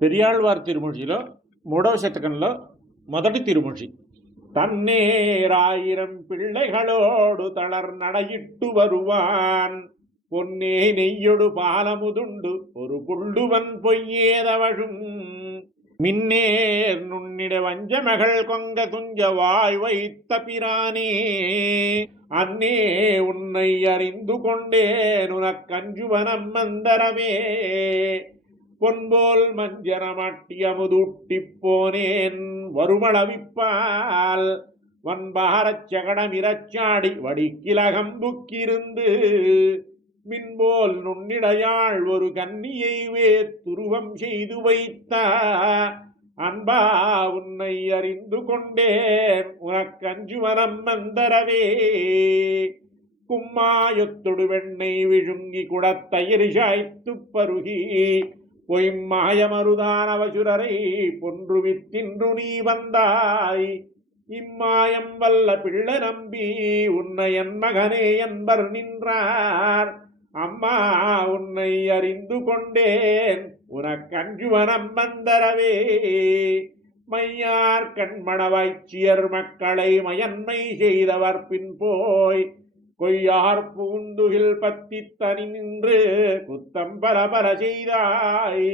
పెరియాళ్వార్ తిరుమొழிలో మూడవ శతకంలో మొదటి తిరుమొഴి. தன்னேராயிரம் பிள்ளைகளோடு தளர் நடையிட்டு வருவான், பொன்னே நெய்யொடு பாலமுதுண்டு ஒரு புள்ளுவன் பொய்யேதவழும், மின்னேர் நுண்ணிட வஞ்சமகள் கொங்க துஞ்ச வாய் வைத்த பிரானே, அன்னே உன்னை அறிந்து கொண்டேன் உனக்கஞ்சுவனம் மந்தரவே, பொன்போல் மஞ்சனமட்டியமுதூட்டிப் போனேன் வருமளவிப்பால், வன்பாரச் சகடமிரச்சாடி வடிக்கிலகம்புக்கிருந்து, மின்போல் நுண்ணிடையாள் ஒரு கன்னியை வேத்துருவம் செய்து வைத்த, அன்பா உன்னை அறிந்து கொண்டேன் உனக்கஞ்சுவனம் மந்தரவே, கும்மாயொத்தொடு வெண்ணெய் விழுங்கி குடத்தயிர் சாய்த்து பருகி, பொய்மாயமருதான வசுரரை பொன்றுவித்தின்று நீ வந்தாய், இம்மாயம் வல்ல பிள்ளை நம்பி உன்னை என் மகனே என்பர் நின்றார், அம்மா உன்னை அறிந்து கொண்டேன் உனக்கஞ்சுவனம் மந்தரவே, மையார் கண்மணவாய்ச்சியர் மக்களை மயன்மை செய்தவர் பின் போய், கொய்யார் பூந்துகில் பத்தி தனி நின்று குத்தம்பல பல செய்தாய்,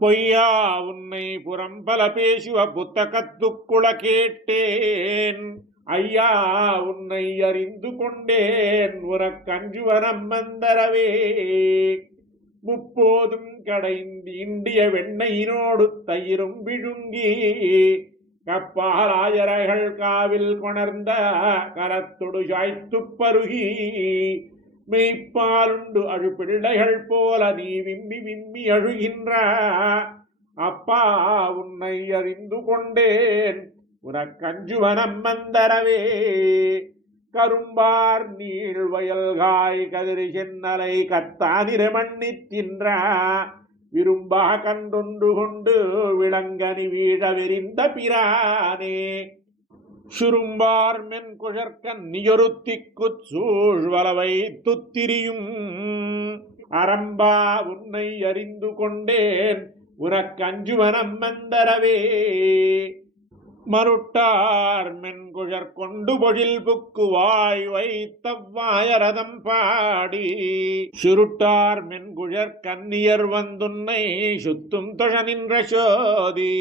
பொய்யா உன்னை புறம்பல பேசுவ புத்தகத்துக்குள கேட்டேன், ஐயா உன்னை அறிந்து கொண்டேன் உனக்கஞ்சுவனம் மந்தரவே, முப்போதும் கடைந்து இண்டிய வெண்ணெயினோடு தயிரும் விழுங்கி, கப்பாலாயர்கள் காவில் கொணர்ந்த கரத்தொடு சாய்த்து பருகி, மெய்ப்பாலுண்டு அழு பிள்ளைகள் போல நீ விம்மி விம்மி அழுகின்ற, அப்பா உன்னை அறிந்து கொண்டேன் உனக்கஞ்சுவனம் மந்தரவே, கரும்பார் நீழ்வயல்காய் கதிரி சென்னலை கத்தாதிர மண்ணி தின்ற, விரும்பா கண்டொன்று கொண்டு விளங்கனி வீழ விரிந்த பிரானே, சுரும்பார் மென் குழற்கன் நியொருத்திக்கு சூழ்வளவை துத்திரியும், அரம்பா உன்னை அறிந்து கொண்டேன் உனக்கஞ்சுவனம் மந்தரவே, மருட்டார் மென்குழற் கொண்டு பொழில் புக்கு வாய் வைத்தவ்வாயரதம் பாடி, சுருட்டார் மென்குழற் கன்னியர் வந்துன்னை சுத்தும் தொழ நின்ற சோதி,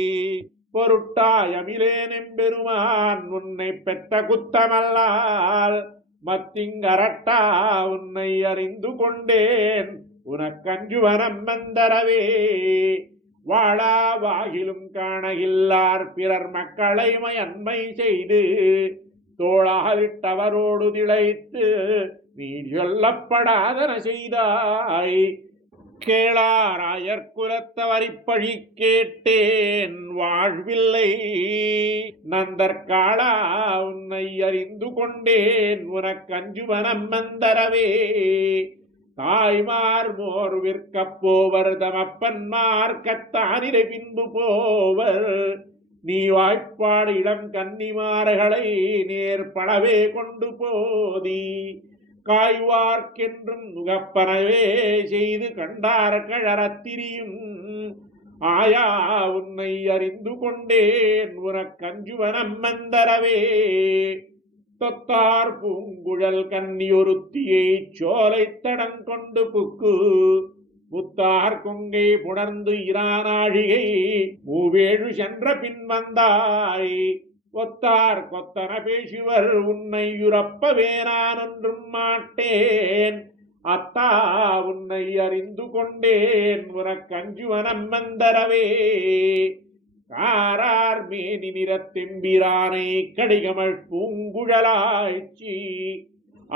பொருட்டாயமிலேனெம்பெருமான் உன்னை பெத்த குத்தமல்லால், மத்திங்கரட்டா உன்னை அறிந்து கொண்டேன் உனக்கஞ்சுவனம் மந்தரவே, வாழா வாகிலும் காணகில்லார் பிறர் மக்களை மயன்மை செய்து, தோளாலிட்டவரோடு திளைத்து நீ சொல்லப்படாதன செய்தாய், கேளாராயற்குலத்தவரிப்பழி கேட்டேன் வாழ்வில்லை, நந்தற்காளா உன்னை அறிந்து கொண்டேன் உனக்கஞ்சுவனம் மந்தரவே, தாய்மார் மோர் விற்கப் போவர் தமப்பன்மார் கத்தானிரை பின்பு போவர், நீ வாய்ப்பாடு இளம் கன்னிமார்களை நேர்படவே கொண்டு போதி, காய்வார்க்கென்றும் நுகப்பனவே செய்து கண்டார் கழறத்திரியும், ஆயா உன்னை அறிந்து கொண்டேன் உனக்கஞ்சுவனம் மந்தரவே, தொத்தார் பூங்குழல் கன்னியொருத்தியை சோலை தடம் கொண்டு புக்கு, முத்தார் கொங்கை புணர்ந்து இரானாழிகை மூவேழு சென்ற பின் வந்தாய், ஒத்தார் கொத்தன பேசுவர் உன்னை யுறப்பவே நான் ஒன்றும் மாட்டேன், அத்தா உன்னை அறிந்து கொண்டேன் உனக்கஞ்சுவனம் மந்தரவே, காரார் மேனி நிறத்தெம்பிரானை கடிகமள் பூங்குழலாய்ச்சி,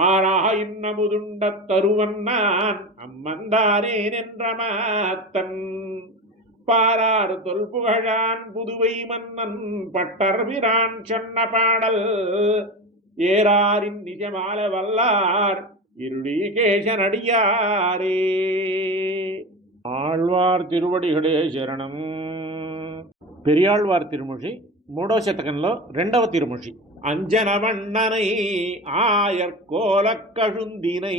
ஆராயின் நமுதுண்ட தருவன் நான் அம்மந்தானேன் என்ற மாத்தன், பாரார் தொல்புகழான் புதுவை மன்னன் பட்டர் பிரான் சொன்ன பாடல், ஏராரின் நிஜமால வல்லார் இருளீகேசனடியாரே. ஆழ்வார் திருவடிகளே சரணம். పెరియాళ్వార్ తిరుమొഴి మూడవ శతకంలో రెండవ తిరుమొഴి. அஞ்சனவண்ணனை ஆயர்கோலக்கழுந்தினை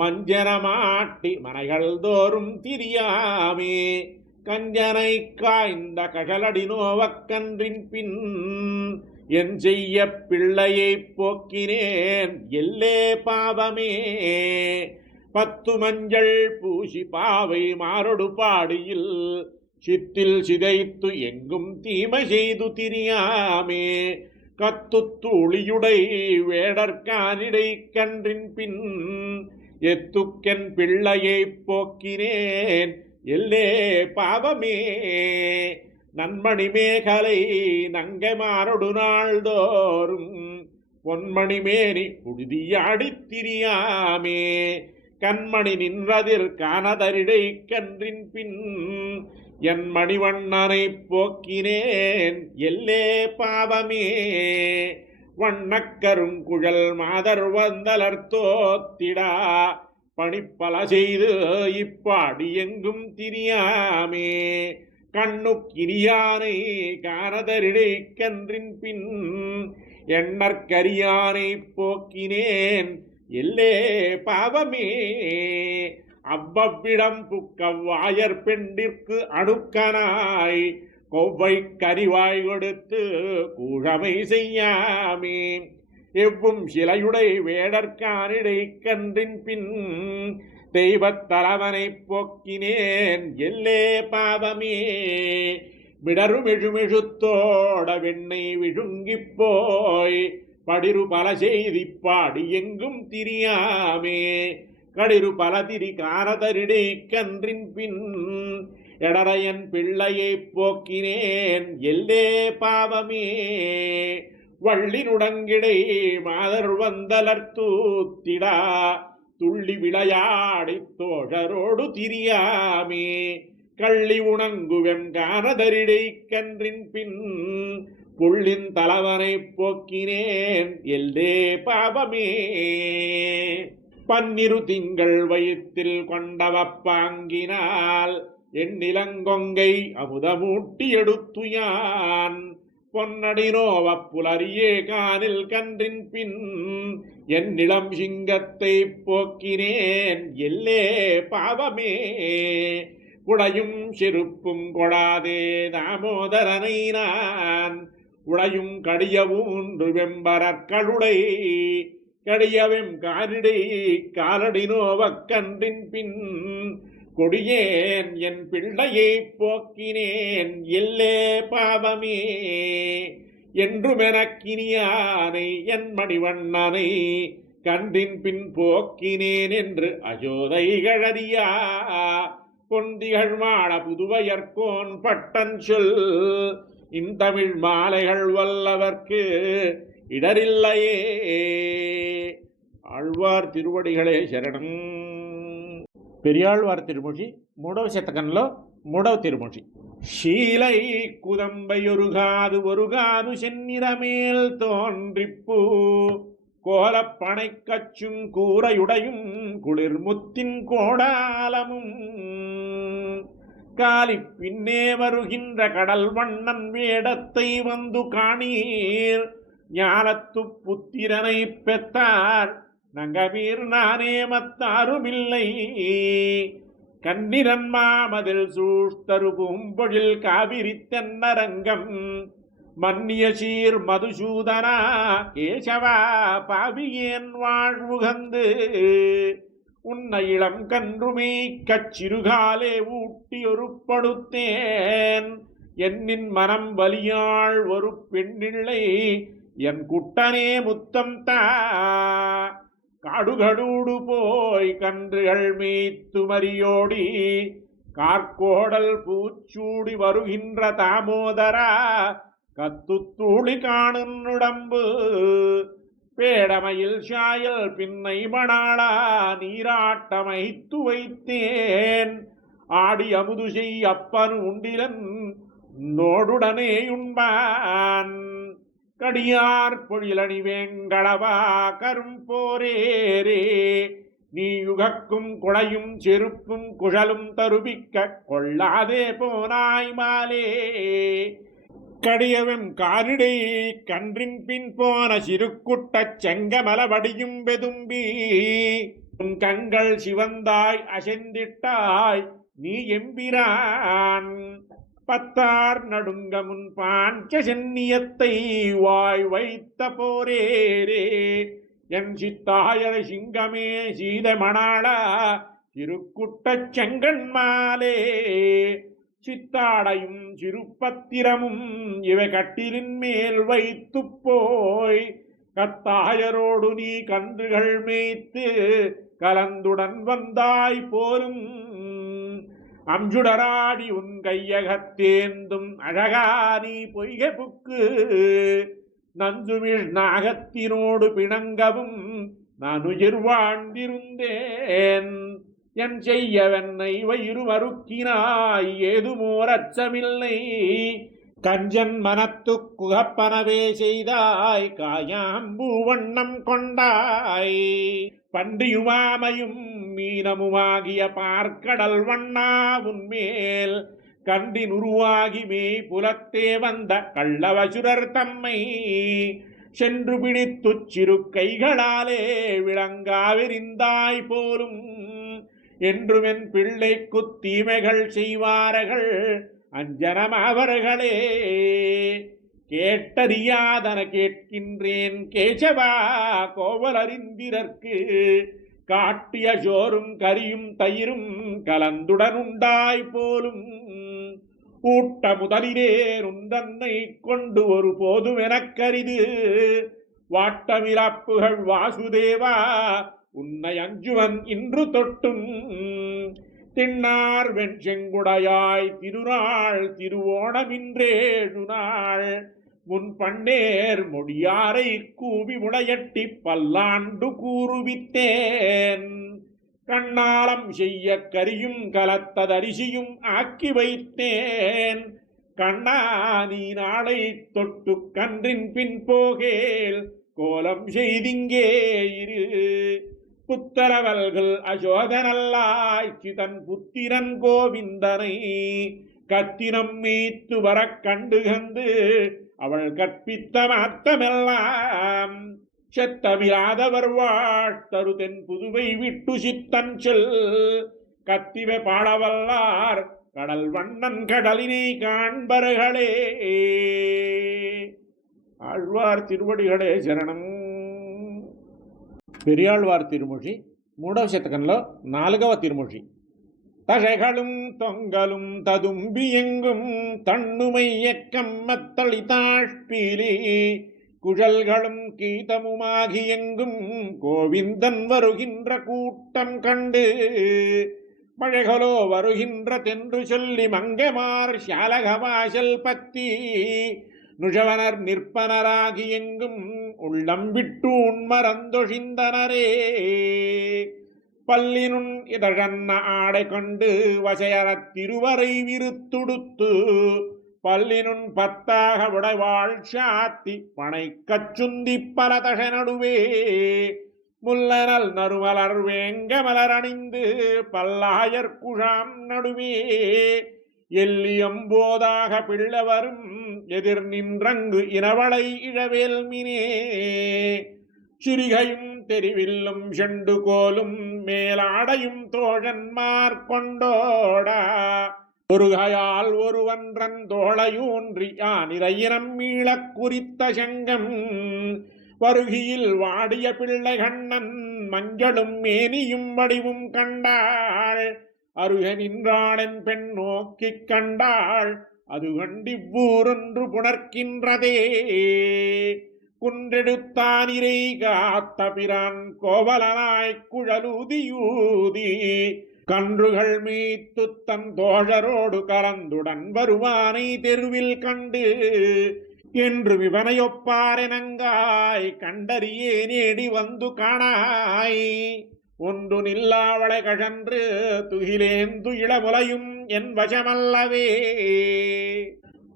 மஞ்சனமாட்டி மனைகள் தோறும் திரியாமே, கஞ்சனை காய்ந்த கழலடி நோவக்கன்றின் பின் என் செய்ய பிள்ளையை போக்கினேன் எல்லே பாவமே. 10 மஞ்சள் பூசி பாவை மாரொடு பாடியில் சித்தில் சிதைத்து எங்கும் தீமை செய்து திரியாமே. கத்துத்தூளியுடை வேடற்கானிடை கன்றின் பின் எத்துக்கென் பிள்ளையை போக்கினேன் எல்லே பாவமே. நன்மணி மேகலை நங்கை மாரொடு நாள்தோறும் பொன்மணி மேனி புழுதியாடித் திரியாமே. கண்மணி நின்றதிர் காணதரிடை கன்றின் பின் என் மணிவண்ணனை போக்கினேன் எல்லே பாவமே. வண்ணக்கருங்குழல் மாதர் வந்தலர் தோத்திடா பணிப்பல செய்து இப்பாடி எங்கும் திரியாமே. கண்ணுக்கிரியானை காணதரிடை கன்றின் பின் எண்ணற்கரியானை போக்கினேன் எல்லே பாவமே. அவ்வவ்விடம் புக்கவ்வாயர் பெண்டிற்கு அணுக்கனாய் கொவ்வை கரிவாய் கொடுத்து கூழமை செய்யாமே. எவ்வும் சிலையுடை வேடற்கானிடை கன்றின் பின் தெய்வத் தலைவனை போக்கினேன் எல்லே பாவமே. விடருமெழுமெழுத்தோட வெண்ணை விழுங்கிப் போய் படிரு பல செய்தி பாடி எங்கும் திரியாமே. கடிரு பல திரி காணதரிடை கன்றின் பின் எடரையன் பிள்ளையை போக்கினேன் எல்லே பாவமே. வள்ளினுடங்கிடை மாதர் வந்தலர் தூத்திடா துள்ளி விளையாடி தோழரோடு திரியாமே. கள்ளி உணங்குவெம் காணதரிடை கன்றின் பின் புள்ளின் தலைவனை போக்கினேன் எல்லே பாவமே. 12 திங்கள் வயிற்றில் கொண்டவப்பாங்கினால் எண்ணிலங்கொங்கை அமுதமூட்டி எடுத்துயான் பொன்னடி நோவப் புலரியே கானில் கன்றின் பின் என் நிலம் சிங்கத்தை போக்கினேன் எல்லே பாவமே. குடையும் செருப்பும் கொடாதே தாமோதரனை நான் உடையும் கடியவூன்று வெம்பரற்களுடை கடியவெம் காரிடை காலடி நோவக்கன்றின் பின் கொடியேன் என் பிள்ளையை போக்கினேன் எல்லே பாவமே. என்றுமெனக்கினியானை என் மணிவண்ணனை கன்றின் பின் போக்கினேன் என்று அஜோதை கழறியா பொந்திகள் மாட புதுவையர்கோன் பட்டன் சொல் இந்தமிழ் மாலைகள் வல்லவர்க்கு இடரில்லையே. ஆழ்வார் திருவடிகளே శరణం. பெரியாழ்వాர் తిరుమొഴి 3వ శతకంలో 3వ తిరుమొഴి. శీలై కుదంబయొరుగాదు ఒరుగాదు சென்னிரமேல் தோன்றிப்பூ கோலப்பனை கச்சும் கூரையுடையும் குளிர்முத்தின் கோடாலமும் காலி பின்னே வருகின்ற கடல் வண்ணன் வேடத்தை வந்து காணீர். ஞானத்து புத்திரனை பெற்றார் நங்கமீர் நானே மத்தாருமில்லை. கன்னிரன் மாமதில் சூழ்த்தரு பூம்பொழில் காவிரி தென்னரங்கம் மன்னிய சீர் மதுசூதனா கேசவா பாவியேன் வாழ்வுகந்து உன்னை இளம் கன்றுமை கச்சிறுகாலே ஊட்டி ஒருப்படுத்தேன். என்னின் மனம் வலியாள் ஒரு பெண்ணிள்ளை என் குட்டனே முத்தம் தா. காடுகளூடு போய் கன்றுகள் மேய்த்து மரியோடி கார்கோடல் பூச்சூடி வருகின்ற தாமோதரா கத்துத்தூளி காணுடம்பு பேடமையில் சாயல் பின்னை மணாளா நீராட்டமைத்து வைத்தேன். ஆடி அமுது செய் அப்பன் உண்டிலன் நோடுடனே உண்பான். கடியார் பொழிலணி வேங்களவா கரும்போரேரே நீ யுகக்கும் குழையும் செருப்பும் குழலும் தருபிக்க கொள்ளாதே போனாய் மாலே. கடியவெம் காரிடை கன்றின் பின் போன சிறுக்குட்டச் செங்கமலவடியும் வெதும்பி உன் கண்கள் சிவந்தாய் அசைந்திட்டாய் நீ எம்பிரான் பத்தார் நடுங்க முன் பாஞ்ச சென்னியத்தை வாய் வைத்த போரேரே என் சித்தாயர சிங்கமே சீத மணாளா திருக்குட்டச் செங்கண்மாலே சித்தாடையும் சிறுபத்திரமும் இவை கட்டிலின் மேல் வைத்து போய் கத்தாயரோடு நீ கன்றுகள் மேய்த்து கலந்துடன் வந்தாய் போலும் அம்சுடராடி உன் கையகத்தேந்தும் அழகா நீ பொய்கை புக்கு நஞ்சுமிழ் நாகத்தினோடு பிணங்கவும் நான் உயிர் வாழ்ந்திருந்தேன் என் செய்யவென்னை வயிறு மறுக்கினாய் ஏதுமோர் அச்சமில்லை கஞ்சன் மனத்து குகப்பனவே செய்தாய் காயாம்பூ வண்ணம் கொண்டாய் பன்றியுமாமையும் மீனமுமாகிய பார்க்கடல் வண்ணா உன்மேல் கண்டின் உருவாகி மேய் புலத்தே வந்த கள்ளவசுரர் தம்மை சென்று பிடித்துச் சிறு கைகளாலே விளங்காவிரிந்தாய் போலும் என்றும் என் பிள்ளைக்கு தீமைகள் செய்வார்கள் அஞ்சனம் அவர்களே கேட்டறியாதன கேட்கின்றேன் கேசவா கோவல் அறிந்திரற்கு காட்டிய சோறும் கரியும் தயிரும் கலந்துடன் உண்டாய் போலும் ஊட்ட முதலிலே உந்தன்னை கொண்டு ஒரு போதும் எனக்கரிது வாட்டமிழப்புகள் வாசுதேவா உன்னை அஞ்சுவன் இன்று தொட்டும் தின்னார் வெண்செங்குடையாய் திருநாள் திருவோணமின்றேழு நாள் முன் பண்டேர் மொழியாரை கூவி முளையட்டி பல்லாண்டு கூறுவித்தேன் கண்ணாலம் செய்ய கரியும் கலத்ததரிசியும் ஆக்கி வைத்தேன் கண்ணா நீ நாளை தொட்டு கன்றின் பின் போகேல் கோலம் செய்திங்கே இரு புத்தரவல்கள் அசோகனல்லாய்ச்சி தன் புத்திரன் கோவிந்தனை கத்தினம் மீத்து வர கண்டுகந்து அவள் கற்பித்த மாத்தமெல்லாம் செத்தமிராதவர் வாழ்த்தரு தென் புதுவை விட்டு சித்தன் செல் கத்திவை பாடவல்லார் கடல் வண்ணன் கடலினை காண்பர்களே. ஆழ்வார் திருவடிகளே சரணம். పెరియాళ్వార్ తిరుమొഴి 3వ శతకంలో 4వ తిరుమొഴి. தழைகளும் தொங்கலும் ததும்பியெங்கும் தண்ணுமையக்கம் மத்தளி தாழ்பீலி குழல்களும் கீதமுமாகி எங்கும் கோவிந்தன் வருகின்ற கூட்டம் கண்டு மழைகளோ வருகின்ற தென்று சொல்லி மங்கமார் சாலகவாசல் பத்தி நுழவனர் நிற்பனராகி எங்கும் உள்ளம் விட்டு உண்மறந்தொழிந்தனரே. பல்லினுன் இதழன்ன ஆடை கொண்டு வசையறத் திருவரை விருத்துடுத்து பல்லினுன் பத்தாக உடைவாள் சாத்தி பனை கச்சுந்தி பலதழ நடுவே முல்லனல் நறுமலர் வேங்க மலர் அணிந்து பல்லாயர் குழாம் நடுவே எல்லியம்போதாக பிள்ளவரும் எதிர் நின்றங்கு இனவளை இழவேல் மினே சிறிகையும் தெரிவில்லும் செண்டு கோலும் மேலாடையும் தோழன்மார் கொண்டோடா ஒருகையால் ஒருவன்றன் தோளையூன்றி யானிரையினம் மீளக் குறித்த சங்கம் வருகியில் வாடிய பிள்ளை கண்ணன் மஞ்சளும் மேனியும் வடிவும் கண்டாள் அருக நின்றாளென் பெண் நோக்கிக் கண்டாள் அது கண்டிவ்வூரொன்று புணர்க்கின்றதே. குன்றெடுத்தானிரை காத்த பிரான் கோவலனாய் குழலூதியூதி கன்றுகள் மீத்து தன் தோழரோடு கலந்துடன் வருவானை தெருவில் கண்டு என்று விவனையொப்பாரெனங்காய் கண்டறியே நேடி வந்து காணாய் ஒன்று நில்லாவளை கழன்று துகிலேந்து இளமுலையும் என் வசமல்லவே.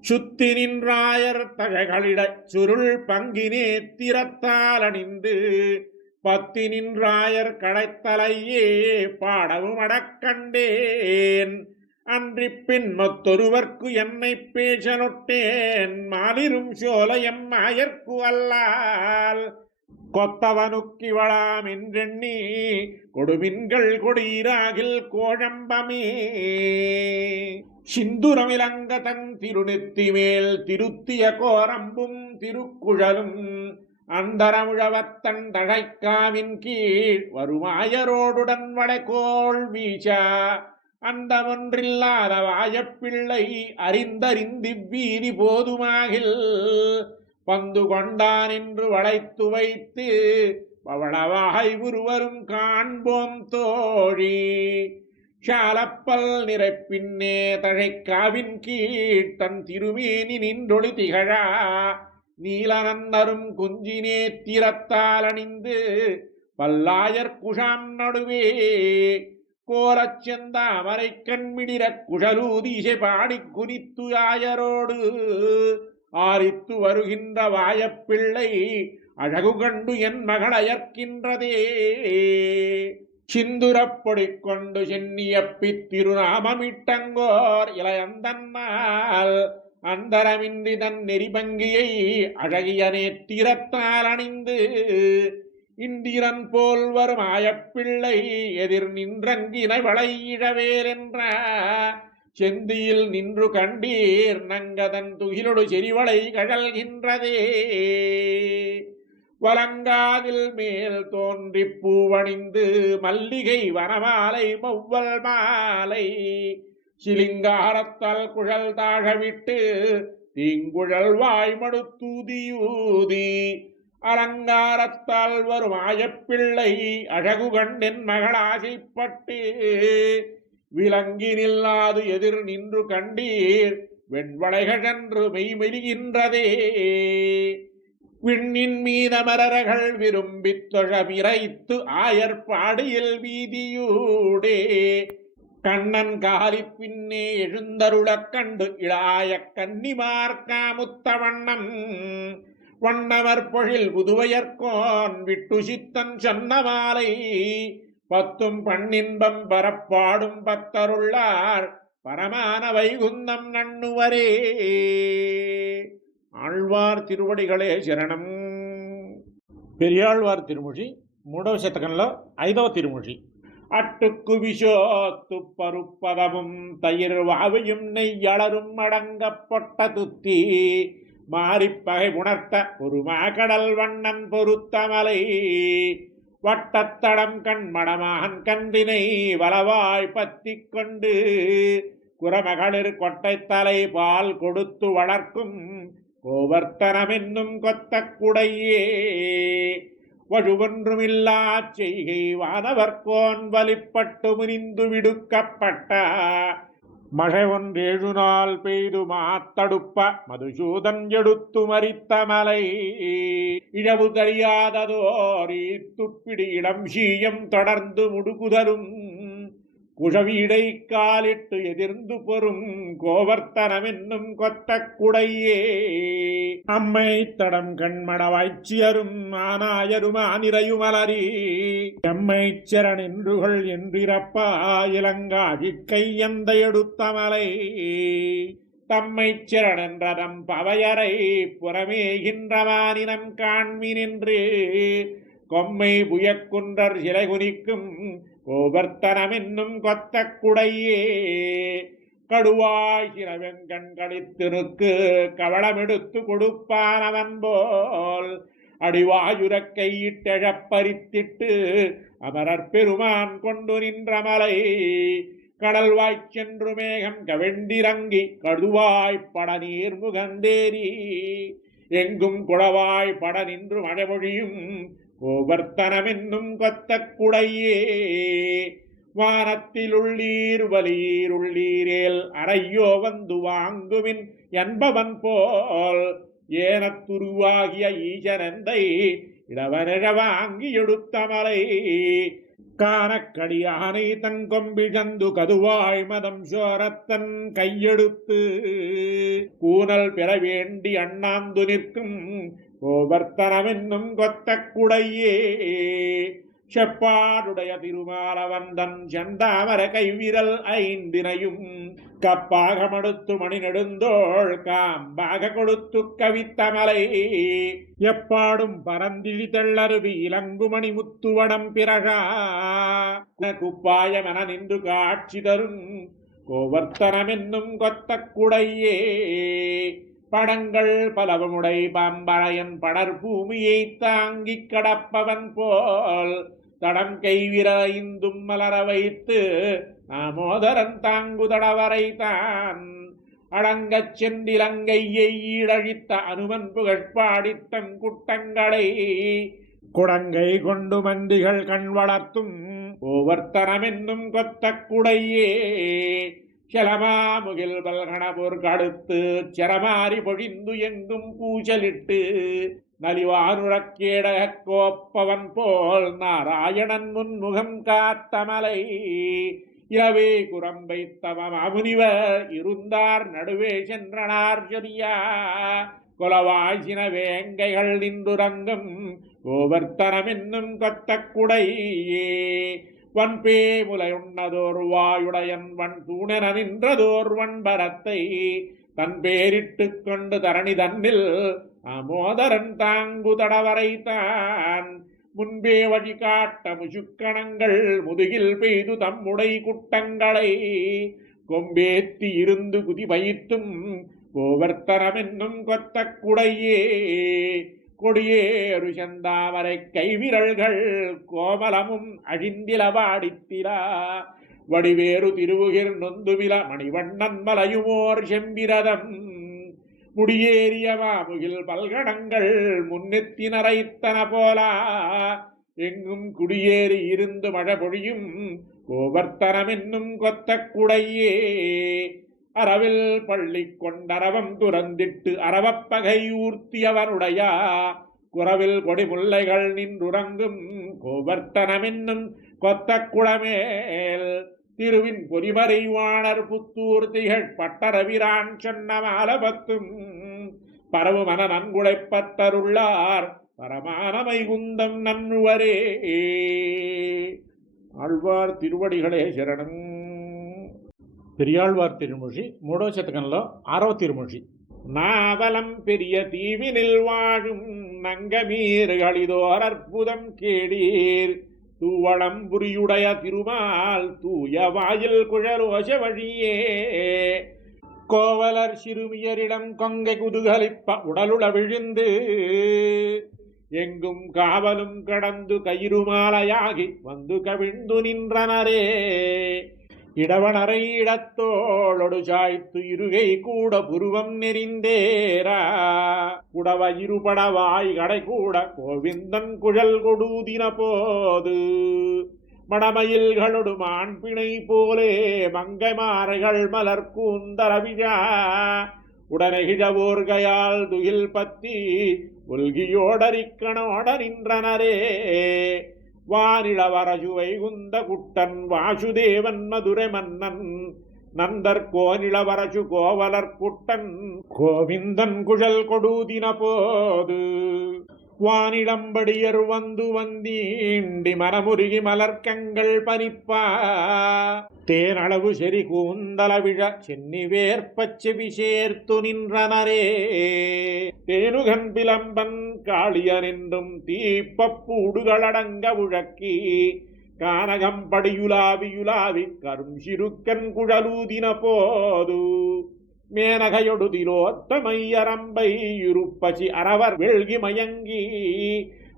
சுத்தி நின்றாயர் தழைகளிடச் சுருள் பங்கினே திறத்தால் அணிந்து பத்தி நின்றாயர் கடைத்தலையே பாடவும் அடக்கண்டேன் அன்றி பின் மொத்தொருவர்க்கு என்னை பேச நொட்டேன் மாலிரும் சோலையம் மாயர்க்கு அல்லால் கொத்தவனுக்கிவளாம் என்றெண்ணி கொடுமின்கள் கொடீராகில் கோழம்பமே. சிந்துரமிலங்க தன் திருநெத்தி மேல் திருத்திய கோரம்பும் திருக்குழலும் அந்தரமுழவத்தன் தழைக்காவின் கீழ் வருமாயரோடுடன் வளைகோள் வீசா அந்தமொன்றில்லாத வாயப்பிள்ளை அறிந்தறிந்திவ்வீதி போதுமாகில் பந்து கொண்டான் என்று வளைத்து வைத்து பவளவாய் ஒருவரும் காண்போம் தோழி. ஷாலப்பல் நிறைப்பின்னே தழைக்காவின் கீழ் தன் திருமேனி நின்றொளி திகழா நீலநன்னரும் குஞ்சினே திறத்தால் அணிந்து பல்லாயர் குஷாம் நடுவே கோலச்செந்த அமரை கண்மிடிர குழலூதிசை பாடி குனித்து ஆயரோடு ஆரித்து வருகின்ற வாயப்பிள்ளை அழகு கண்டு என் மகளயர்க்கின்றதே. சிந்துரப்பொடி கொண்டு சென்னியப்பித் திருநாமமிட்டங்கோர் இளையந்தன்னால் அந்தரமின்றி தன் நெறிபங்கியை அழகிய நேத்திரத்தால் அணிந்து இந்திரன் போல் வரும் ஆயப்பிள்ளை எதிர் நின்றங்கினை வளையிழவேல் என்ற செந்தியில் நின்று கண்டீர் நங்கதன் துகிலொடு செறிவளை கழல்கின்றதே. வலங்காதில் மேல் தோன்றி பூவணிந்து மல்லிகை வனமாலை மௌவல் மாலை சிலிங்காரத்தால் குழல் தாழவிட்டு தீங்குழல் வாய்மடுத்தூதியூதி அலங்காரத்தால் வரும் ஆயப்பிள்ளை அழகு கண்டென் மகளாசைப்பட்டு விலங்கி நில்லாது எதிர் நின்று கண்டீர் வெண்வளைகழன்று மெய்மெலிகின்றதே. விண்ணின் மீதமரர்கள் விரும்பித் தொழமிரைத்து ஆயர்பாடியில் வீதியூடே கண்ணன் காலி பின்னே எழுந்தருளக் கண்டு இளாய கன்னிமார்க்காமுத்த வண்ணம் வண்ணவர் பொழில் புதுவையர்கோன் விட்டு சித்தன் சொன்ன மாலை பத்தும் பண்ணின்பம் பரப்பாடும் பத்தருள்ளார் பரமான வைகுந்தம் நண்ணுவரே. ஆழ்வார் திருவடிகளே சரணம். பெரியாழ்வார் తిరుమొഴి 3వ శతకంలో 5వ తిరుమొഴి. அட்டுக்கு விஷோத்து பருப்பதமும் தயிர் வாவையும் நெய்யளரும் அடங்கப்பட்ட துத்தி மாறிப்பகை உணர்த்த ஒரு மாகடல் வண்ணன் பொருத்தமலை வட்டத்தடம் கண்மடமான் கன்றினை வலவாய் பத்தி கொண்டு குரமகளிர் கொட்டை தலை பால் கொடுத்து வளர்க்கும் கோவர்த்தனம் என்னும் கொத்த குடையே வழுவொன்றுமில்லா செய்கை வானவர்கோன் வலிப்பட்டு முனிந்து விடுக்கப்பட்ட மழை ஒன்றேழு நாள் பெய்து மாத்தடுப்ப மதுசூதன் எடுத்து மறித்த மலை இழவு தெரியாததோரி துப்பிடி இடம் சீயம் தொடர்ந்து முடுகுதரும் குழவீடை காலிட்டு எதிர்ந்து பொறும் கோவர்த்தனம் என்னும் கொத்த குடையே அம்மை தடம் கண்மடவாய்ச்சியரும் ஆனாயருமானிரையுமலரி எம்மை சரணின்றுகள் என்றிறப்பா இலங்காழி கையந்த எடுத்த மலை தம்மை சரணென்றதம் பவையரை புறமேகின்றவானினம் காண்மினின்று கொம்மை புயக்குன்றர் சிலை குனிக்கும் கோவர்த்தனம் என்னும் கொத்த குடையே கடுவாய் சிறவெங்கண் கழித்திருக்கு கவளமெடுத்து கொடுப்பானவன் போல் அடிவாயுரக் கையிட்டெழப்பறித்திட்டு அமரர் பெருமான் கொண்டு நின்ற மலை கடல் வாய்ச்சென்று மேகம் கவெண்டிறங்கி கடுவாய் பட நீர் முகந்தேரி எங்கும் குளவாய் பட நின்று மழைமொழியும் கோவர்த்தனம் என்னும் கொத்த குடையே வானத்தில் உள்ளீர் வலீர் உள்ளீரேல் அறையோ வந்து வாங்குமின் என்பவன் போல் ஏனத்துருவாகிய ஈசனந்தை இடவனிழ வாங்கி எடுத்த மலை காணக்கடியானை தன் கொம்பிழந்து கதுவாய் மதம் சோரத்தன் கையெடுத்து கூனல் பெற வேண்டி அண்ணாந்து நிற்கும் கோவர்த்தனம் என்னும் கொத்த குடையே செப்பாடுடைய திருமாலவந்தன் செந்தாமர கைவிரல் ஐந்தினையும் கப்பாக மடுத்து மணி நெடுந்தோள் காம்பாக கொடுத்து கவித்தமலை எப்பாடும் பரந்திழி தெள்ளருவி இலங்குமணி முத்துவடம் பிறகா குப்பாயமென நின்று காட்சி தரும் கோவர்த்தனமென்னும் கொத்த குடையே படங்கள் பலவமுடை பாம்பரையன் படர் பூமியை தாங்கிக் கடப்பவன் போல் தடம் கைவிரைந்தும் மலர வைத்து நாமோதரன் தாங்குதடவரை தான் அடங்கச் சென்றிலங்கையை ஈழழித்த அனுமன் புகழ்பாடித்தன் குட்டங்களை குடங்கை கொண்டு மந்திகள் கண் வளர்த்தும் கோவர்த்தனமென்னும் கொத்த குடையே செலமா முகில் பல்கணபூர் கடுத்து செரமாறி பொழிந்து எங்கும் பூச்சலிட்டு நலிவானுரக்கேடக கோப்பவன் போல் நாராயணன் முன்முகம் காத்தமலை இரவே குரம்பை தமமுனிவர் இருந்தார் நடுவே சென்றனார் சொரியா கொலவாசின வேங்கைகள் நின்றுரங்கும் கோவர்த்தனமென்னும் கொத்த குடையே வன்பே முலையுண்ணதோர் வாயுடையன் வன் தூணென நின்றதோர் வன்பரத்தை தன் பேரிட்டு கொண்டு தரணி தன்னில் அமோதரன் தாங்கு தடவரை தான் முன்பே வழி காட்ட முசுக்கணங்கள் முதுகில் பெய்து தம்முடை குட்டங்களை கொம்பேத்தி இருந்து குதி வைத்தும் கோவர்த்தனமென்னும் கொத்த குடையே கொடியேறு செந்தாமரை கைவிரல்கள் கோமலமும் அழிந்திலவாடித்திலா வடிவேறு திருவுகிர் நொந்துவில மணிவண்ணன் மலையுமோர் செம்பிரதம் முடியேறிய மாமுகில் பல்கணங்கள் முன்னெத்தி நரைத்தன போலா எங்கும் குடியேறி இருந்து மழை பொழியும் கோவர்த்தனமென்னும் கொத்த குடையே அரவில் பள்ளி கொண்டரவம் துறந்திட்டு அரவப்பகை ஊர்த்தியவனுடைய குறவில் கொடிமுல்லைகள் நின்றுறங்கும் கோவர்த்தனமென்னும் கொத்த குளமேல் திருவின் பொறிமறை வாணர் புத்தூர் திகழ் பட்டரவிரான் சொன்ன மாலபத்தும் பரவு மன நன்குடைப்பத்தருள்ளார் பரமானமை குந்தம் நன்னுவரே. ஆழ்வார் திருவடிகளே சரணம். பெரியாழ்வார் திருமொழி మూడో శతకంలో 6వ తిరుమొழி. நாவலம் பெரிய தீவினில் வாழும் நங்கமீர்களிதோர் அற்புதம் கேடீர் தூவளம் புரியுடைய திருமால் தூய வாயில் குழலோச வழியே கோவலர் சிறுமியரிடம் கொங்கை குதுகலிப்ப உடலுட விழுந்து எங்கும் காவலும் கடந்து கயிறுமாலையாகி வந்து கவிழ்ந்து நின்றனரே இடவனரை இடத்தோளொடு சாய்த்து இருகை கூட புருவம் நெறிந்தேரா குடவ இருபடவாய் கடை கூட கோவிந்தன் குழல் கொடுதின போது மடமயில்களொடு மாண்பிணை போலே மங்கைமாரைகள் மலர் கூந்தரவிழா உடனே கிழவோர்கையால் துகில் பத்தி உல்கியோடரிக்கணோட நின்றனரே வானிளவரசுவை குந்த குட்டன் வாசுதேவன் மதுரை மன்னன் நந்தர் கோனிளவரசு கோவலர் குட்டன் கோவிந்தன் குழல் கொடுதின போது வானிளம்படியர் வந்து வந்தீண்டி மனமுருகி மலர்க்கங்கள் பனிப்பா தேனளவு செறி கூந்தல விழ சென்னி வேற்பச்செவி சேர்த்து நின்றனரே தேனுகன் பிலம்பன் காளியனென்றும் தீப்பப்பூடுகளடங்க உழக்கி கானகம்படியுலாவியுலாவி கரும் சிறுக்கன் குழலூதின போது மேனகையொடு திலோத்தமையரம்பை இருப்பசி அரவர் வெள்கி மயங்கி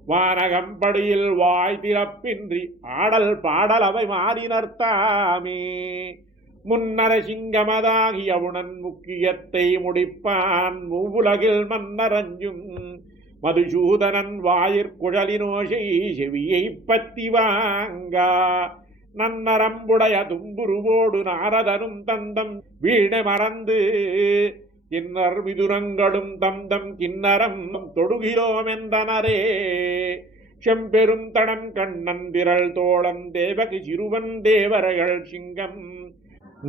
வானகம்படியில் வாய் திறப்பின்றி ஆடல் பாடல் அவை மாறினர்த்தாமே முன்னர சிங்கமதாகிய உணன் முக்கியத்தை முடிப்பான் மூவுலகில் மன்னரஞ்சும் மதுசூதனன் வாயிற்குழலினோசை செவியை பத்தி வாங்கா நன்னரம்புடைய தும்புருவோடு நாரதனும் தந்தம் வீணை மறந்து கிண்ணர் மிதுரங்களும் தந்தம் கிண்ணரம் தொடுகிறோம் என்றனரே செம்பெரும் தடம் கண்ணன் திரள் தோழன் தேவகி சிறுவன் தேவர்கள் சிங்கம்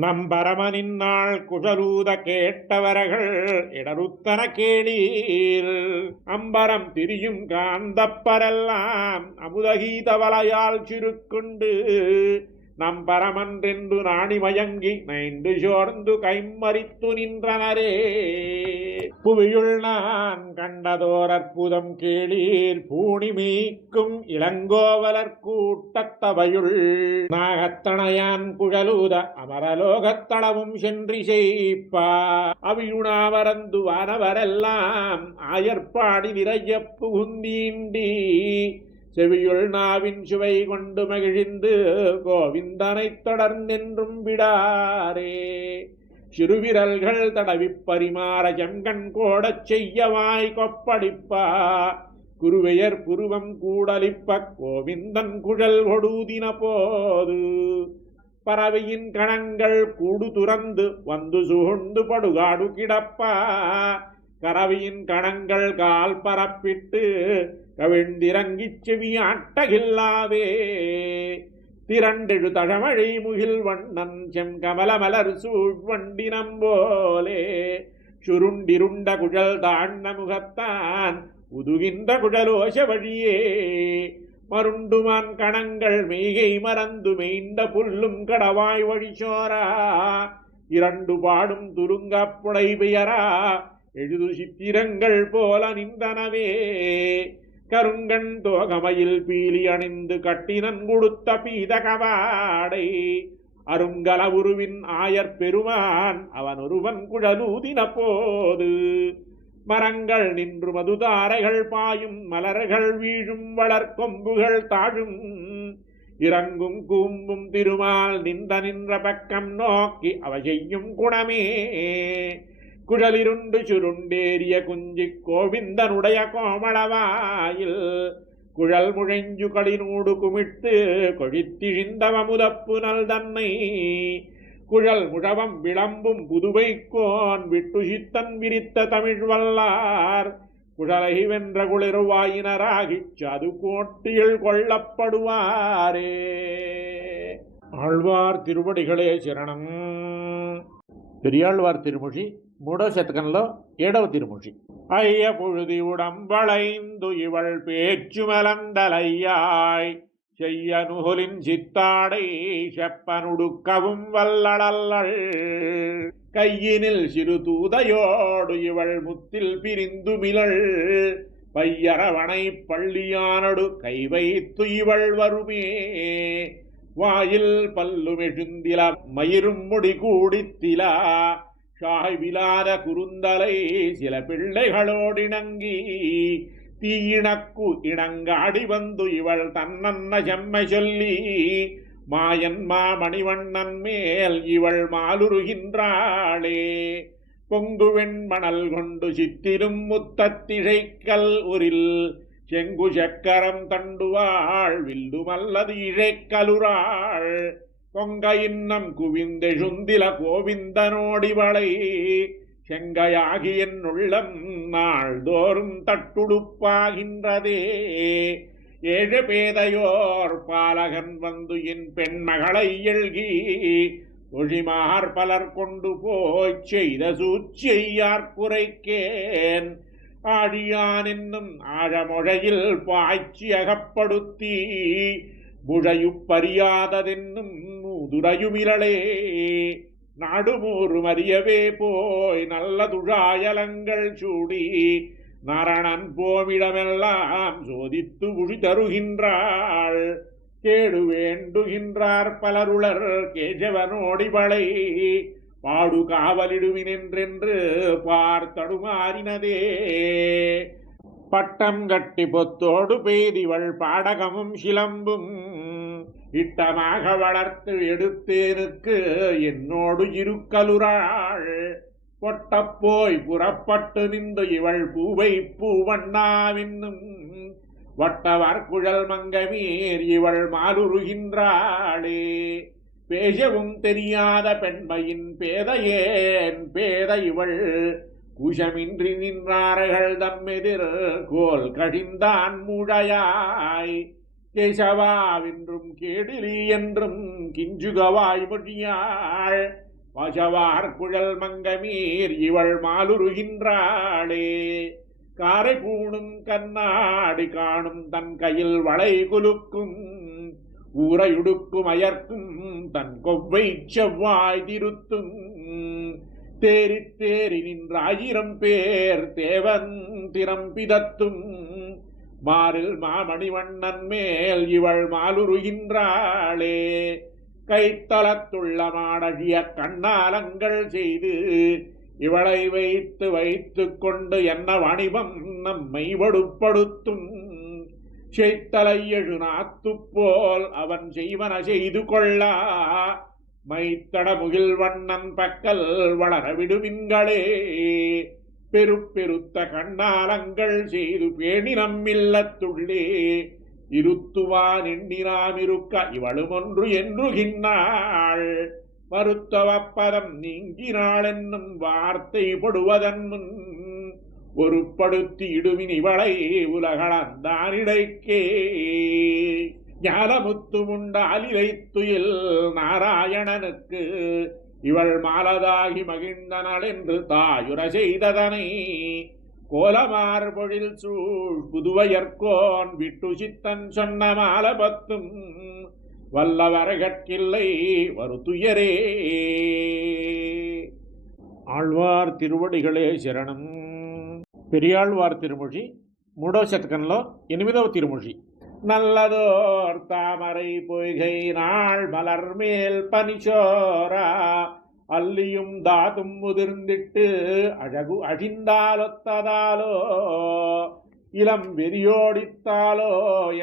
நம்பரமனின் நாள் குழலூத கேட்டவர்கள் இடருத்தன கேளீர். அம்பரம் திரியும் காந்தப்பரெல்லாம் அமுதகீத வலையால் சிறுக்குண்டு நம்பரமன்றென்று நாணி மயங்கி நைந்து சோர்ந்து கைமறித்து நின்றனரே. புவியுள் நான் கண்டதோர் அற்புதம் கேளீர். பூணி மீக்கும் இளங்கோவலர் கூட்டத்தவையுள் நாகத்தனையான் குழலூத அமரலோகத்தளவும் சென்றிசைப்பா. அவியுணாவரந்து வானவரெல்லாம் ஆயர்பாடி நிறைய புகுந்தீண்டி செவியுள் நாவின் சுவை கொண்டு மகிழ்ந்து கோவிந்தனை தொடர்ந்தென்றும் விடாரே. சிறுவிரல்கள் தடவி பரிமாற செங்கண் கோடச் செய்யவாய் கொப்படிப்பா. குருவையர் புருவம் கூடலிப்ப கோவிந்தன் குழல் ஒடூதின போது பறவையின் கணங்கள் கூடு துறந்து வந்து சூழ்ந்து படுகாடு கிடப்பா. கரவியின் கணங்கள் கால் பரப்பிட்டு கவிழ்ந்திறங்கிச் செவியாட்டகில்லாவே. திரண்டெழு தழமழை முகில் வண்ணன் செங்கமல மலர் சூழ்வண்டினம் போலே சுருண்டிருண்ட குழல் தாழ்ந்த முகத்தான் உதுகின்ற குழலோச வழியே. மருண்டுமான் கணங்கள் மெய்கை மறந்து மெய்ந்த புல்லும் கடவாய் வழிசோரா. இரண்டு பாடும் துருங்கப் புடை பெயரா எழுது சித்திரங்கள் போல நின்றனவே. கருங்கண் தோகமையில் பீலி அணிந்து கட்டினன் கொடுத்த பீதகவாடை அருங்கலவுருவின் ஆயர் பெருமான் அவன் ஒருவன் குழலூதின போது மரங்கள் நின்று மதுதாரைகள் பாயும் மலர்கள் வீழும் வளர்கொம்புகள் தாழும் இறங்கும் கூம்பும் திருமால் நின்ற பக்கம் நோக்கி அவ செய்யும் குணமே. குழலிருண்டு சுருண்டேறிய குஞ்சி கோவிந்தனுடைய கோமளவாயில் குழல் முழைஞ்சு களினூடு குமிட்டு கொழித்திழிந்தவ முதப்புனல் தன்னை குழல் முழவம் விளம்பும் புதுவைக்கோன் விட்டுசித்தன் விரித்த தமிழ் வல்லார் குழலை வென்ற குளிர்வாயினராகிச் சது கோட்டியில் கொள்ளப்படுவாரே. ஆழ்வார் திருவடிகளே சரணம். பெரியாழ்வார் திருமொழி 3వ శతకంలో 7వ తిరుమొഴి. ஐய பொழுதி உடம்பளைந்து இவள் பேச்சுமலந்தலையாய் செய்ய நுகலின் சித்தாடை செப்பனுடுக்கவும் வல்லளல் கையினில் சிறு தூதையோடு இவள் முத்தில் பிரிந்து மிளள் பையரவனை பள்ளியானடு கை வைத்து இவள் வருமே. வாயில் பல்லுமெழுந்தில மயிரும் முடி கூடித்திலா சாய்விலாத குறுந்தலை சில பிள்ளைகளோடிணங்கி தீயிணக்கு இணங்காடி வந்து இவள் தன்னன்ன செம்மை சொல்லி மாயன் மாமணிவண்ணன் மேல் இவள் மாலுருகின்றாளே. பொங்குவெண் மணல் கொண்டு சித்திரும் முத்தத்திழைக்கல் உரில் செங்கு சக்கரம் தண்டுவாள் வில்லுமல்லது இழைக்கலுறாள் கொங்க இன்னம் குவிந்தெழுந்தில கோவிந்தனோடிவளை செங்கையாகி என் உள்ளம் நாள்தோறும் தட்டுடுப்பாகின்றதே. ஏழு பேதையோர் பாலகன் வந்து என் பெண்மகளை எழுகி ஒழிமார் பலர் கொண்டு போய்ச் செய்த சூழ்ச்சியார் குறைக்கேன் ஆழியான் என்னும் ஆழமொழையில் பாய்ச்சி அகப்படுத்தி முழையுப்பறியாததென்னும் நூதுரையுமிரளே. நாடுமூறும் அறியவே போய் நல்ல துழாயலங்கள் சூடி நரணன் போமிடமெல்லாம் சோதித்து உழி தருகின்றாள். கேடு வேண்டுகின்றார் பலருளர் கேசவனோடிவளை பாடு காவலிடுவினென்றென்று பார்த்தடுமாறினதே. பட்டம் கட்டி பொத்தோடு பெய்திவள் பாடகமும் சிலம்பும் இட்டமாக வளர்த்து எடுத்தேனுக்கு என்னோடு இருக்கலுறாள். பொட்டப்போய் புறப்பட்டு நின்று இவள் பூவை பூவண்ணாவின்னும் வட்டவர் குழல் மங்கமீர் இவள் மாலுருகின்றாளே. பேசவும் தெரியாத பெண்மையின் பேதையேன் பேத இவள் குஷமின்றி நின்றார்கள் தம்மெதிர் கோல் கழிந்தான் முழையாய் கேசவாவென்றும் கேடிலி என்றும் கிஞ்சுகவாய் மொழியாள் வாசவார் குழல் மங்கமீர் இவள் மாலுருகின்றாளே. காரை பூணும் கண்ணாடி காணும் தன் கையில் வளை குலுக்கும் ஊரையுடுக்கும் அயர்க்கும் தன் கொவ்வை செவ்வாய் திருத்தும் தேறி தேறி நின்ற 1000 பேர் தேவன் திறம் பிதத்தும் மாறில் மாமணிவண்ணன் மேல் இவள் மாலுருகின்றாளே. கைத்தளத்துள்ள மாடழிய கண்ணாலங்கள் செய்து இவளை வைத்து வைத்து கொண்டு என்ன வணிபம் நம்மை வடுப்படுத்தும் செய்தலை எழுநாத்து போல் அவன் செய்வன செய்து கொள்ளா மைத்தட முகில் வண்ணன் பக்கல் வளர விடுமின்களே. பெருத்த கண்ணாலங்கள் செய்து பேணி நம்மில்லத்துள்ளே இருத்துவான் எண்ணினாம் இருக்க இவளும் ஒன்று என்றுகின்னாள். மருத்துவப்பதம் நீங்கினாள் என்னும் வார்த்தை படுவதன் முன் ஒருப்படுத்தி இடுமின் இவளை உலகளந்தானிடைக்கே. ஞானமுத்துமுண்டாலிலை துயில் நாராயணனுக்கு இவள் மாலதாகி மகிழ்ந்தனள் என்று தாயுர செய்ததனை கோலமார் பொழில் சூழ் புதுவையர்கோன் விட்டு சித்தன் சொன்ன மாலபத்தும் வல்லவரகற்கில்லை வருத்துயரே. ஆழ்வார் திருவடிகளே శరణం. పెరియాళ్వార్ తిరుమొഴి 3వ శతకంలో 8వ తిరుమొഴి. நல்லதோர் தாமரை பொய்கை நாள் மலர்மேல் பனிச்சோரா அல்லியும் தாதும் முதிர்ந்திட்டு அழகு அழிந்தாலொத்ததாலோ இளம் வெறியோடித்தாலோ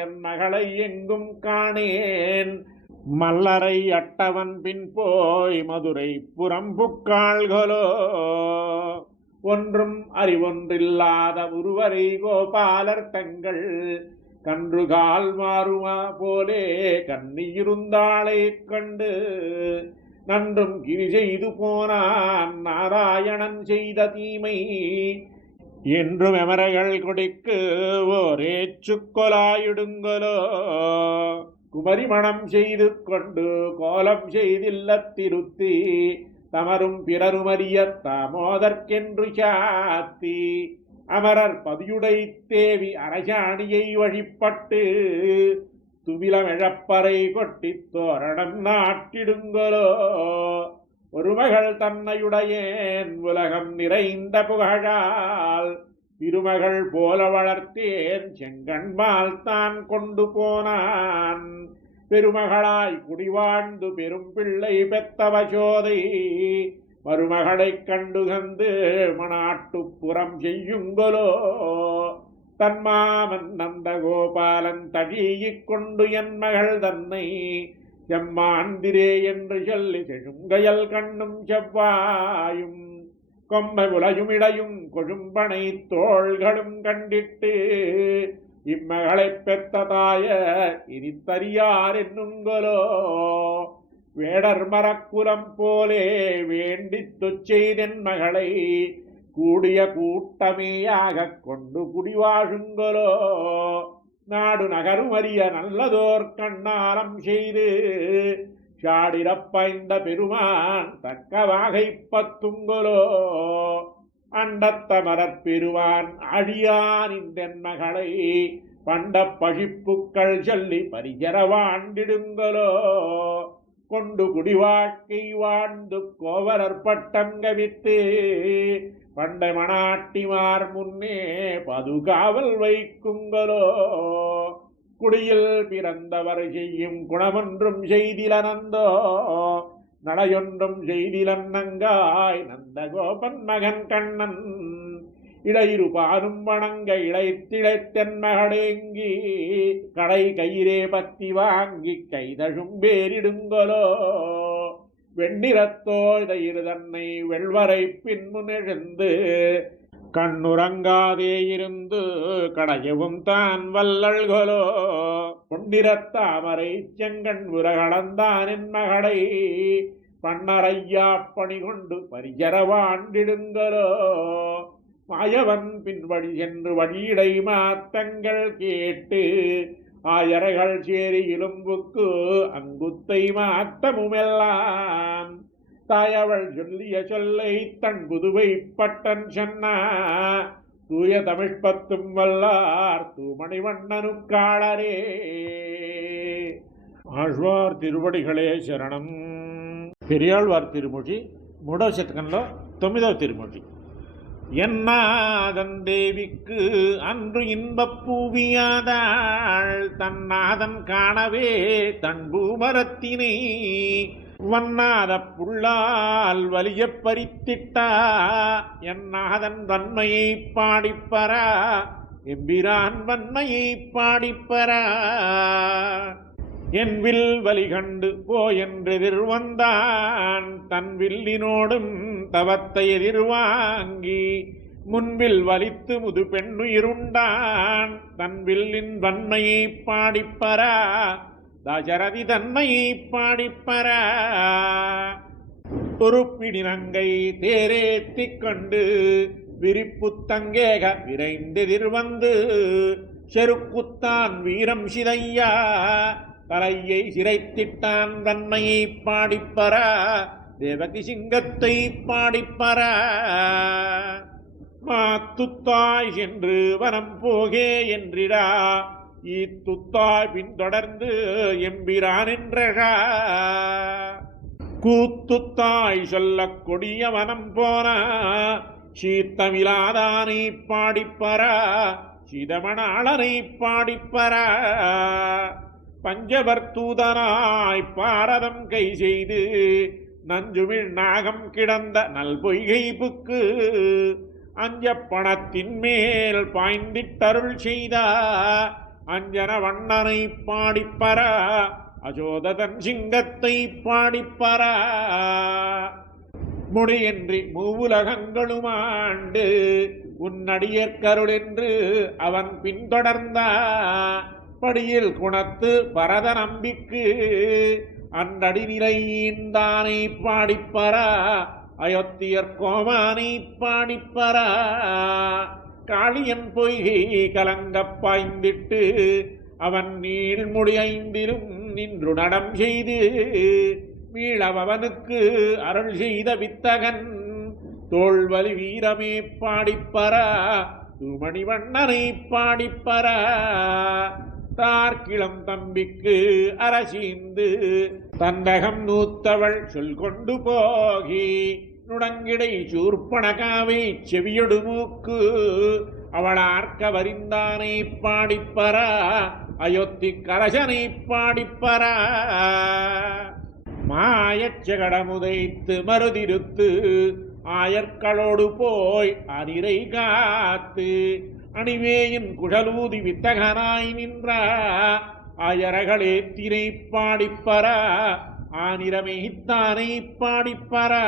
என் மகளை எங்கும் காணேன் மல்லரை அட்டவன் பின் போய் மதுரை புறம்புக்காள்களோ ஒன்றும் அறிவொன்றில்லாத ஒருவரை கோபாலர் தங்கள் கன்றுகால் மாறுமா போலே கண்ணியிருந்தாளை கண்டு நன்றும் கிரி செய்து போனான் நாராயணன் செய்த தீமை என்றும் எமரைகள் கொடிக்கு ஓரே சுக்கொலாயிடுங்களோ. குமரி மணம் செய்து கொண்டு கோலம் செய்தில்லத்திருத்தி தமரும் பிறருமறிய தாமோதற்கென்று சாத்தி அமரர் பதியுடை தேவி அரசாணியை வழிபட்டு துவிலமெழப்பறை கொட்டி தோரணம் நாட்டிடுங்களோ. ஒரு மகள் தன்னையுடையேன் உலகம் நிறைந்த புகழால் திருமகள் போல வளர்த்தேன் செங்கண்மால் தான் கொண்டு போனான் பெருமகளாய் குடிவாழ்ந்து பெரும் பிள்ளை பெத்தவசோதை மருமகளைக் கண்டுகந்து மணாட்டுப்புறம் செய்யுங்களோ. தன்மாமன் நந்த கோபாலன் தழியிக் கொண்டு என் மகள் தன்னை செம்மாந்திரே என்று சொல்லி செழுங்கயல் கண்ணும் செவ்வாயும் கொம்மை உலையும் இடையும் கொழும்பனை தோள்களும் கண்டிட்டு இம்மகளைப் பெத்த தாய இனித்தறியார் என்னுங்களோ. வேடர் மரக்குலம் போலே வேண்டித்து செய்தென் மகளை கூடிய கூட்டமேயாக கொண்டு குடிவாழுங்களோ. நாடு நகரும் அறிய நல்லதோர் கண்ணாலம் செய்து சாடிரப்பைந்த பெருமான் தக்க வாகை பத்துங்களோ. அண்டத்தமரற் பெருவான் அழியான் இந்தென் மகளை பண்ட பழிப்புக்கள் சொல்லி பரிசரவாண்டிடுங்களோ. கொண்டு குடிவாழ்க்கை வாழ்ந்து கோவலர் பட்டம் கவித்து பண்டை மணாட்டிமார் முன்னே பதுகாவல் வைக்குங்களோ. குடியில் பிறந்தவர் செய்யும் குணமொன்றும் செய்திலனந்தோ நடையொன்றும் செய்திலன்னங்காய் நந்தகோபன் மகன் கண்ணன் இடையிருபாரும் வணங்க இழைத்திழைத்தென் மகளேங்கி கடை கயிறே பத்தி வாங்கி கைதழும் பேரிடுங்களோ. வெண்ணிறத்தோய்தயிரு தன்னை வெள்வரை பின்முனெழுந்து கண்ணுறங்காதே இருந்து கடையவும் தான் வல்லல்களோ. பொன்னிறத்தாமரை செங்கண் உரகளந்தான் என் மகளை பன்னரையா பணி கொண்டு பரிசரவாண்டிடுங்களோ. மாயவன் பின்வழி சென்று வழியிடை மாத்தங்கள் கேட்டு ஆயரைகள் சேரி இலும்புக்கு அங்குத்தை மாத்தமுமெல்லாம் தாயவள் சொல்லிய சொல்லை தன் புதுவை பட்டன் சொன்னா தூய தமிழ்பத்தும் வல்லார் தூமணிவண்ணனுக்காளரே. ஆழ்வார் திருவடிகளே శరణం. பெரியாழ்வார் திருமொழி 3వ శతకంలో 9వ திருமொழி. என்னாதன் தேவிக்கு அன்று இன்பப் பூவியாதாள் தன்னாதன் காணவே தன் பூமரத்தினை வண்ணாத புள்ளால் வலிய பறித்திட்டா என்னாதன் வன்மையை பாடிப்பரா எம்பிரான் வன்மையை பாடிப்பரா. என் வில் வலி கண்டு போயென்றெதிர் வந்தான் தன் வில்லினோடும் தவத்தை எதிர்வாங்கி முன்பில் வலித்து முது பெண்ணுயிருண்டான் தன் வில்லின் வன்மையை பாடிப்பரா தசரதி தன்மையை பாடிப்பரா. பொறுப்பிடினங்கை தேரேத்திக் கொண்டு விரிப்புத்தங்கேக விரைந்தெதிர் வந்து செருக்குத்தான் வீரம் சிதையா தலையை சிரைத்திட்டான் தன்மையை பாடிப்பரா தேவகி சிங்கத்தை பாடிப்பரா. மாத்துத்தாய் சென்று வனம் போகே என்றிடா ஈத்துத்தாய் பின்தொடர்ந்து எம்பிரான் என்றா கூத்துத்தாய் சொல்ல கொடிய வனம் போனா சீத்தமிலாதானை பாடிப்பரா சிதமணாளனை பாடிப்பரா. பஞ்சவர்த்தூதனாய் பாரதம் கை செய்து நஞ்சுமிழ் நாகம் கிடந்த நல் பொய்கை புக்கு அஞ்ச பணத்தின் மேல் பாய்ந்திட்டருள் செய்தா அஞ்சன வண்ணனை பாடிப்பரா அசோததன் சிங்கத்தை பாடிப்பரா. முடியின்றி மூவுலகங்களுமாண்டு உன்னடியற்கருள் என்று அவன் பின்தொடர்ந்தா படியில் குணத்து பரத நம்பிக்கு அன்றடி நிலையீந்தானை பாடிப்பரா அயோத்தியர் கோமானை பாடிப்பரா. காளியன் பொய்கை கலங்கப் பாய்ந்திட்டு அவன் நீள்முடி ஐந்திலும் நின்று நடம் செய்து மீளவனுக்கு அருள் செய்த வித்தகன் தோள்வலி வீரமே பாடிப்பரா தூமணிவண்ணனை பாடிப்பரா. தார்கிளம் தம்பிக்கு அரசீந்து தந்தகம் நூத்தவள் சொல் கொண்டு போகி நுடங்கிடை சூர்பணகாவை செவியொடு மூக்கு அவளார்க்க வரிந்தானை பாடிப்பரா அயோத்தி கரசனை பாடிப்பரா. மாயச்சகடமுதைத்து மருதிருத்து ஆயர்களோடு போய் அரிரை காத்து அணிவேயின் குழலூதி வித்தகனாய் நின்ற ஆயரகளே திரை பாடிப்பரா ஆனிரமைத்தானை பாடிப்பரா.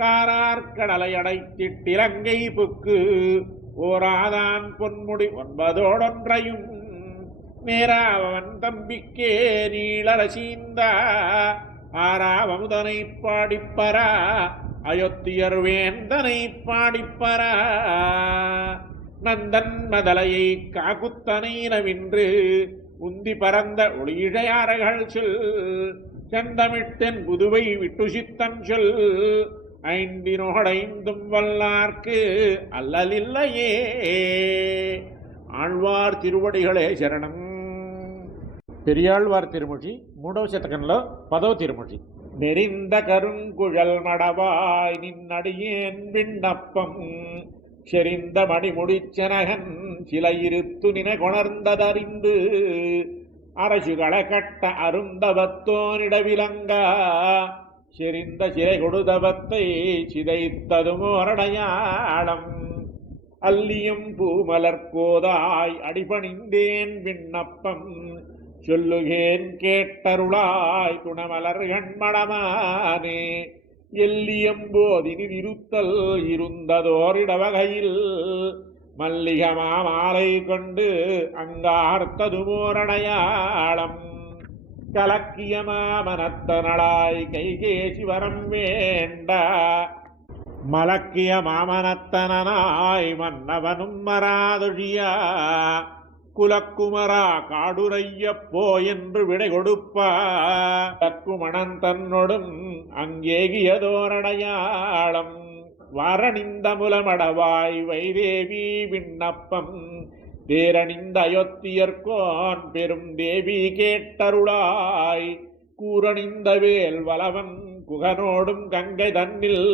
காரார்கடலை அடைத்திட்டிலங்கை புக்கு ஓராதான் பொன்முடி 9 நேராவன் தம்பிக்கே நீளரசீந்த ஆராவமுதனை பாடிப்பரா அயோத்தியர் வேந்தனை பாடிப்பரா. நந்தன் மதலையை காகுத்தனை நவின்று உந்தி பறந்த ஒளியிழையார்கள் சொல் செந்தமிட்டென் புதுவை விட்டுசித்தன் சொல் ஐந்தினோடைந்தும் வல்லார்க்கு அல்லலில்லையே. ஆழ்வார் திருவடிகளே శరణం. பெரிయాழ்వార్ திருமொழி 3వ శతకంలో 10వ திருமொழி. நெறிந்த கருங்குழல் மடவாய் நின்னடியேன் விண்ணப்பம் செறிந்த மணிமுடிச்சனகன் சிலையிருத்து நின கொணர்ந்ததறிந்து அரசுகள கட்ட அருந்தவத்தோனிடவிலங்கா செறிந்த சிறை கொடுதவத்தை சிதைத்ததுமோரடையாளம் அல்லியும் பூமலர்கோதாய் அடிபணிந்தேன் விண்ணப்பம் சொல்லுகேன் கேட்டருளாய் துணமலர்கள் மடமானே எல்லியம்போதினி இருத்தல் இருந்ததோரிடவகையில் மல்லிகமா மாலை கொண்டு அங்கார்த்ததுமோரடையாளம் கலக்கிய மாமனத்தனளாய் கைகேசி வரம் வேண்ட மலக்கிய மாமனத்தனாய் மன்னவனும் மராதொழியா குலக்குமரா காடுரையப்போ என்று விடை கொடுப்பா லக்குமணன் தன்னொடும் அங்கேகியதோரடையாளம் வரணிந்த முலமடவாய் வைதேவி விண்ணப்பம் தேரணிந்த அயோத்தியர்கோன் பெரும் தேவி கேட்டருளாய் கூரணிந்த வேல் வலவன் குகனோடும் கங்கை தன்னில்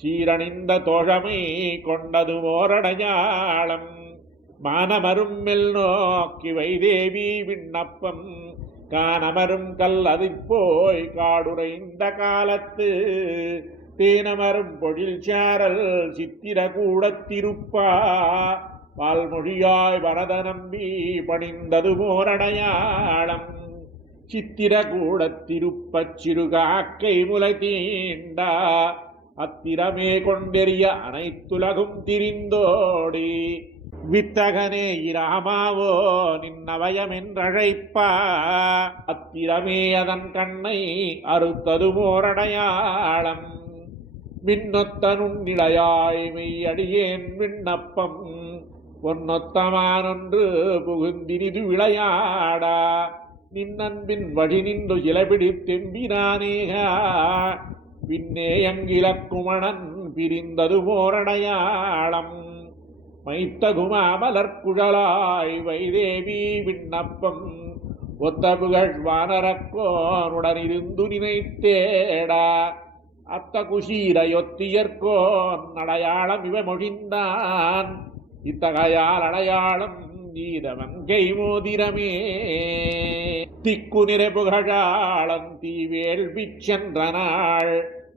சீரணிந்த தோழமை கொண்டது ஓரடையாளம் மானமரும் மெல் நோக்கி வைதேவி விண்ணப்பம் கானமரும் கல் அதிப்போய் காடுரைந்த காலத்து தேனமரும் பொழில் சாரல் சித்திர கூடத்திருப்பா பால்மொழியாய் வரத நம்பி பணிந்தது ஓரடையாளம் சித்திர கூடத்திருப்பச் சிறுகாக்கை முலை தீண்டா அத்திரமே கொண்டெறிய அனைத்துலகும் திரிந்தோடி வித்தகனே இராமாவோ நின்னவயமென்றழைப்பா அத்திரமே அதன் கண்ணை அறுத்தது ஓரடையாளம் விண்ணொத்த நுண்ணிடையாய் மெய்யடியேன் விண்ணப்பம் பொன்னொத்தமானொன்று புகுந்தினிது விளையாடா நின்னன்பின் வழி நின்று இலபிடி தெம்பினானேகா பின்னே அங்கிலக்குமணன் பிரிந்தது ஓரடையாளம் மைத்தகுமாமலர்குழலாய் வைதேவி விண்ணப்பம் ஒத்த புகழ் வானரக்கோனுடனிருந்து நினைத்தேடா அத்த குஷீரையொத்தியர்கோன் அடையாளம் இவ மொழிந்தான் இத்தகையால் அடையாளம் நீதவன் கை மோதிரமே திக்கு நிறை புகழாளம் தீவேள்வி சென்ற நாள்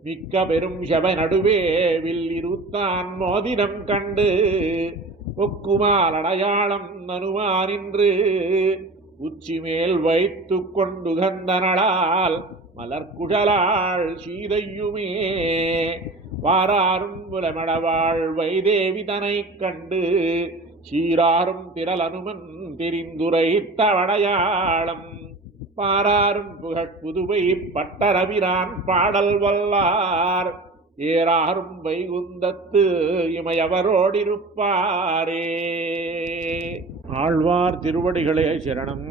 மிக்க பெரும் சபை நடுவே வில்லிருத்தான் மோதிரம் கண்டு ஒக்குமால் அடையாளம் நனுமானின்று உச்சிமேல் வைத்து கொண்டு கந்தனளால் மலர்குழலாள் சீதையுமே வாராரும் புலமடவாள் வைதேவி தனை கண்டு சீராரும் திரள் அனுமன் தெரிந்துரைத்த வடையாளம் பாராரும் புகழ்புதுவை பட்டரவிரான் பாடல் வல்லார் ஏறாரும் வைகுந்தத்து இமையவரோடிருப்பாரே. ஆழ்வார் திருவடிகளே சரணம்.